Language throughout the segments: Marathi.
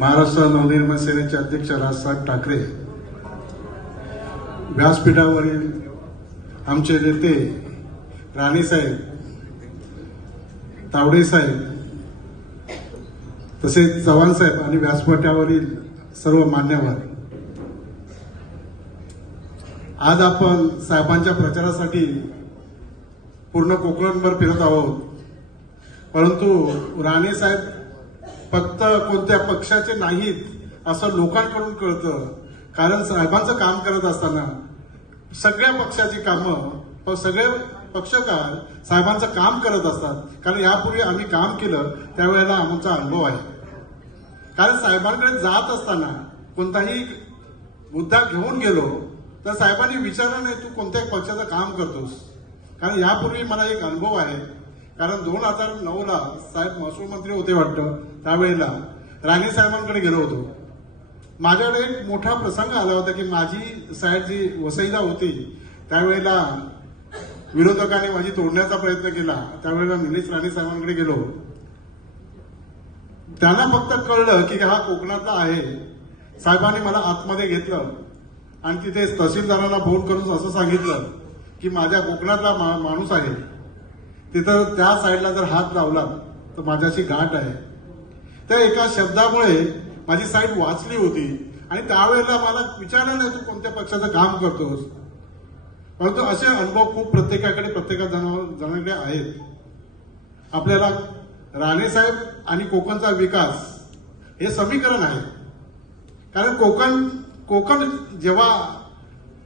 महाराष्ट्र नवनिर्माण सेनेचे अध्यक्ष राजसाहेब ठाकरे, व्यासपीठावरील आमचे नेते राणेसाहेब, तावडे साहेब, तसेच चव्हाण साहेब आणि व्यासपीठावरील सर्व मान्यवर, आज आपण साहेबांच्या प्रचारासाठी पूर्ण कोकणभर फिरत आहोत. परंतु राणे साहेब फक्त कोणत्या पक्षाचे नाहीत असं लोकांकडून कळतं. कारण साहेबांचं काम करत असताना सगळ्या पक्षाची कामं, सगळे पक्षकार साहेबांचं काम करत असतात. कारण यापूर्वी आम्ही काम केलं त्यावेळेला आमचा अनुभव आहे. कारण साहेबांकडे जात असताना कोणताही मुद्दा घेऊन गेलो तर साहेबांनी विचारलं नाही तू कोणत्या पक्षाचं काम करतोस. कारण यापूर्वी मला एक अनुभव आहे. कारण 2009ला साहेब महसूल मंत्री होते वाटतं, त्यावेळेला राणे साहेबांकडे गेलो होतो. माझ्याकडे एक मोठा प्रसंग आला होता की माझी साहेब जी वसईला होती त्यावेळेला विरोधकांनी माझी तोडण्याचा प्रयत्न केला. त्यावेळेला निलेश राणे साहेबांकडे गेलो. त्यांना फक्त कळलं की हा कोकणातला आहे. साहेबांनी मला आतमध्ये घेतलं आणि तिथे तहसीलदारांना फोन करून असं सांगितलं की माझ्या कोकणातला माणूस आहे, तिथं त्या साईडला जर हात लावला तर माझ्याशी गाठ आहे. त्या एका शब्दामुळे माझी साईड वाचली होती आणि त्यावेळेला मला विचारलं नाही तू कोणत्या पक्षाचं काम करतोस. परंतु असे अनुभव खूप प्रत्येक जणांकडे आहेत. आपल्याला राणेसाहेब आणि कोकणचा विकास हे समीकरण आहे. कारण कोकण जेव्हा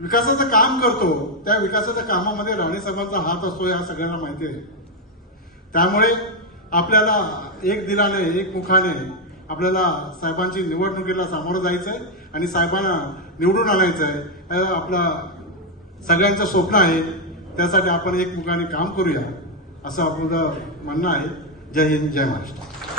विकासाचं काम करतो त्या विकासाच्या कामामध्ये राणेसाहेबांचा हात असतो हे सगळ्यांना माहिती आहे. त्यामुळे आपल्याला एक दिलाने एक मुखाने आपल्याला साहेबांची निवडणुकीला सामोरं जायचंय आणि साहेबांना निवडून आणायचंय. आपलं सगळ्यांचं स्वप्न आहे. त्यासाठी आपण एक मुखाने काम करूया असं आपलं म्हणणं आहे. जय हिंद, जय महाराष्ट्र.